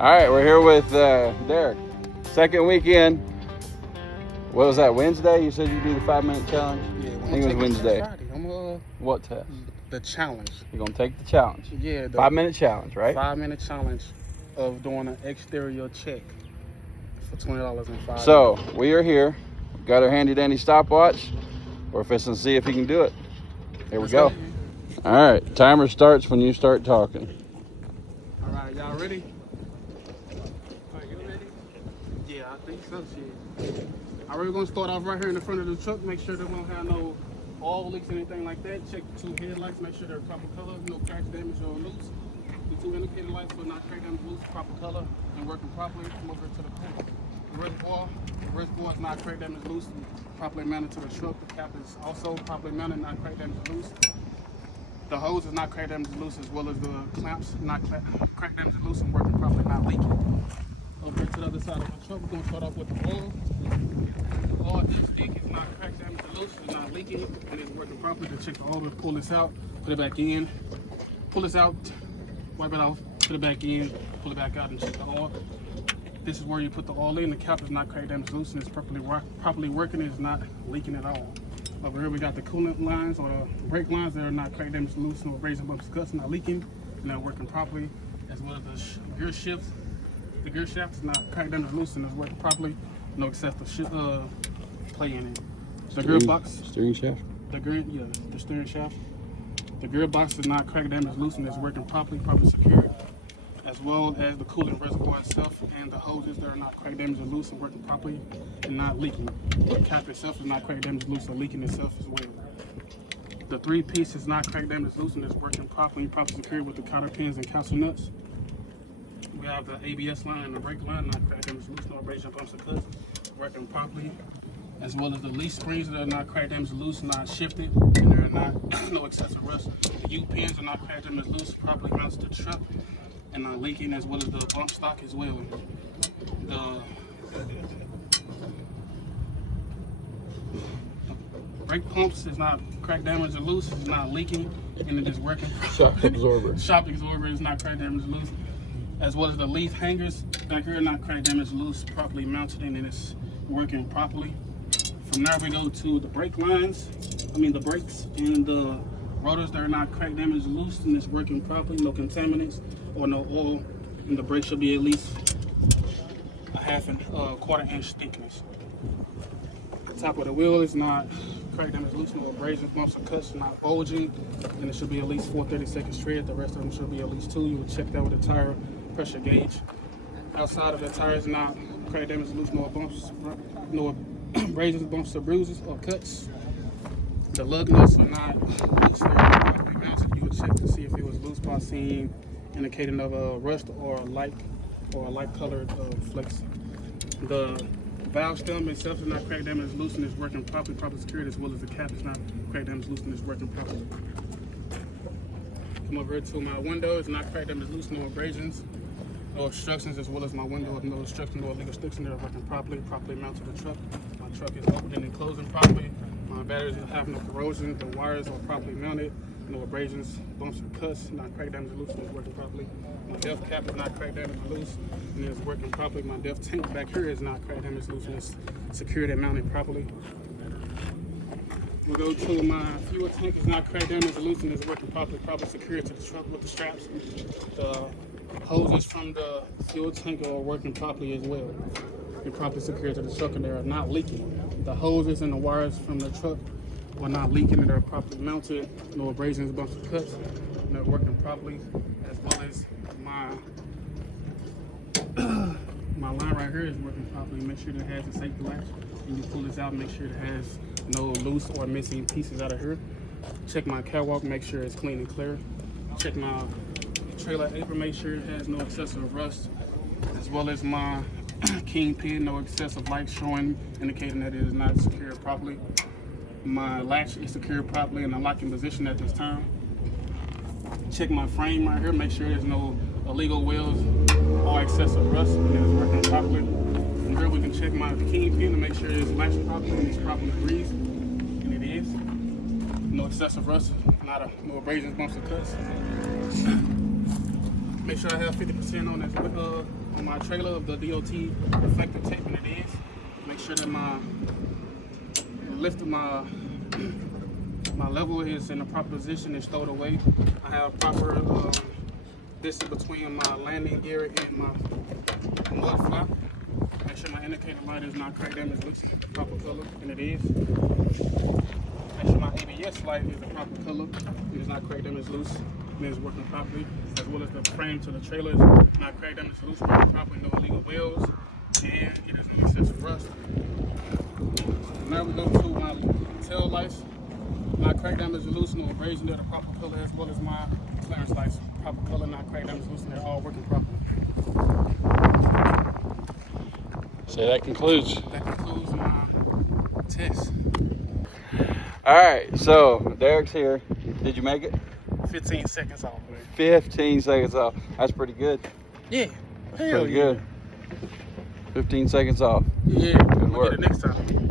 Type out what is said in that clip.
All right, we're here with Derrick. Second weekend. What was that, Wednesday? You said you do the 5-minute challenge? Yeah, I think it was Wednesday. What test? The challenge. You're going to take the challenge. Yeah. The 5-minute challenge, right? 5-minute challenge of doing an exterior check for $20.05. So, we are here. Got our handy dandy stopwatch. We're fixing to see if he can do it. Here we go. All right, timer starts when you start talking. All right, y'all ready? Are you ready? Yeah, I think so, shit. All right, we're gonna start off right here in the front of the truck. Make sure they won't have no oil leaks or anything like that. Check the 2 headlights, make sure they're proper color, no cracks, damage, or loose. The 2 indicator lights will not crack damage, loose, proper color, and working properly. Come over to the corner. The reservoir is not crack damage, loose, properly mounted to the truck. The cap is also properly mounted, not crack damage, loose. The hose is not crack damage, loose, as well as the clamps not crack damage, loose, and working properly, not leaking. Over to the other side of the truck, we're going to start off with the oil. The oil stick is not crack damage, loose, it's not leaking, and it's working properly. To check the oil, pull this out, put it back in, pull this out, wipe it off, put it back in, pull it back out, and check the oil. This is where you put the oil in. The cap is not crack damage, loose, and it's properly working. It's not leaking at all. Over here we got the coolant lines or brake lines that are not crack damage, loose, no abrasion, bumps, cuts, not leaking, and they're working properly. As well as the gear shift. The gear shaft is not crack damage, loose, and it's working properly. No excessive play in it. The gearbox. Steering shaft? The steering shaft. The gearbox is not crack damage, loose, and it's working properly secured. As well as the coolant reservoir itself and the hoses that are not crack damage, loose, and working properly and not leaking. The cap itself is not crack damage, loose, or leaking itself as well. The 3-piece is not crack damage, loose, and it's working properly secured with the cotter pins and capsule nuts. We have the ABS line and the brake line, not crack damage, loose, no abrasion, bumps, or cuts, working properly. As well as the leaf springs that are not crack damage, loose, not shifted, and there are not no excessive rust. The U-pins are not crack damage, loose, properly mounted to the truck, and not leaking, as well as the bump stock as well. The brake pumps is not crack damage or loose, it's not leaking, and it is working. Shock absorber. Shock absorber is not crack damage or loose. As well as the leaf hangers back here, not crack damage, loose, properly mounted, and it's working properly. From there we go to the brake lines, the brakes and the rotors that are not crack damage, loose, and it's working properly, no contaminants or no oil, and the brake should be at least a quarter-inch thickness. The top of the wheel is not crack damage, loose, no abrasions, bumps, or cuts, not bulging, and it should be at least 4 30-second tread. The rest of them should be at least 2. You would check that with a tire pressure gauge. Outside of the tires, not crack damage, loose, no bumps, no abrasions, bumps, or bruises, or cuts. The lug nuts are not loose, they're properly mounted. You would check to see if it was loose by seeing indicating of a rust or a light colored flex. The valve stem itself is not crack damage, loose, and is working properly secured, as well as the cap is not crack damage, loose, and is working properly. Come over here to my window. It's not crack damage, loose, no abrasions, no obstructions, as well as my window with no obstruction, no illegal sticks in there, working properly mounted to the truck. My truck is opening and closing properly. My batteries have no corrosion. The wires are properly mounted. No abrasions, bumps, or cuts. Not crack damage, loose, and it's working properly. My depth cap is not crack damage, loose, and it's working properly. My depth tank back here is not crack damage, loose, and it's secured and mounted properly. We'll go to my fuel tank. It's not crack damage, loose, and it's working properly secured to the truck with the straps. The hoses from the fuel tank are working properly as well. They're properly secured to the truck, and they are not leaking. The hoses and the wires from the truck are not leaking, and they're properly mounted. No abrasions, bumps, or cuts, and they're working properly. As well as my line right here is working properly. Make sure that it has a safety latch, and you pull this out and make sure it has no loose or missing pieces out of here. Check my catwalk, make sure it's clean and clear. Check my trailer apron, make sure it has no excessive rust, as well as my kingpin, no excessive light showing, indicating that it is not secured properly. My latch is secured properly in the locking position at this time. Check my frame right here, make sure there's no illegal wheels or excessive rust, and it's working properly. From here we can check my kingpin to make sure it's latched properly and it's properly greased, and it is. No excessive rust, no abrasions, bumps, or cuts. Make sure I have 50% on this on my trailer of the DOT reflective tape, and it is. Make sure that my lift of my level is in the proper position and stowed away. I have proper distance between my landing gear and my mud flap. Make sure my indicator light is not cracked damaged, looks like the proper color, and it is. Make sure my ABS light is the proper color. It is not cracked damaged loose. It is working properly, as well as the frame to the trailer is not cracked damaged loose, working properly, no illegal wheels, and it is an excess rust. Now we go to my tail lights. Not cracked damaged loose, no abrasion, they're the proper color, as well as my clearance lights. Proper color, not cracked damaged loose, and they're all working properly. So that concludes. That concludes my test. All right, so Derrick's here. Did you make it? 15 seconds off, man. 15 seconds off. That's pretty good. Yeah. Pretty good. 15 seconds off. Yeah. Good We'll work. get it next time.